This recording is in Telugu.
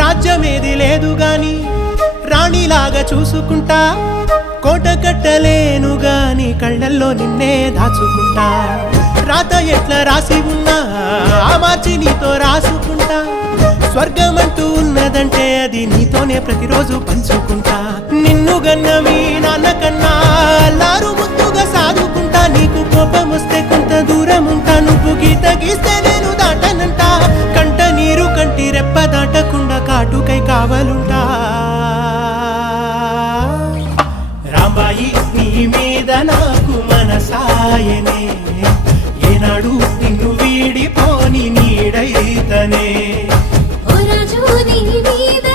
రాజ్యమేది లేదు గాని రాణిలాగా చూసుకుంటా, కోట కట్టలేను గాని కళ్ళల్లో నిన్నే దాచుకుంటా. రాత ఎట్లా రాసి ఉన్నా ఆ మార్చి నీతో రాసుకుంటా. స్వర్గమంటూ ఉన్నదంటే అది నీతోనే ప్రతిరోజు పంచుకుంటా. నిన్ను గన్న మీ నాన్న కన్నా అల్లారు ముద్దుగా సాదుకుంటా. నీకు కోపం వస్తే కొంత దూరం ఉంటా, నువ్వు గీత గీస్తే నేను దాటనంటా. కంట నీరు కంటి రెప్ప దాటకుండా కాటుకై కావలుంటా. రాంబాయి నీ మీద నాకు మనసాయనే, ఏనాడు నిన్ను వీడిపోని నీడైతనే. ఓ రాజు నీ మీద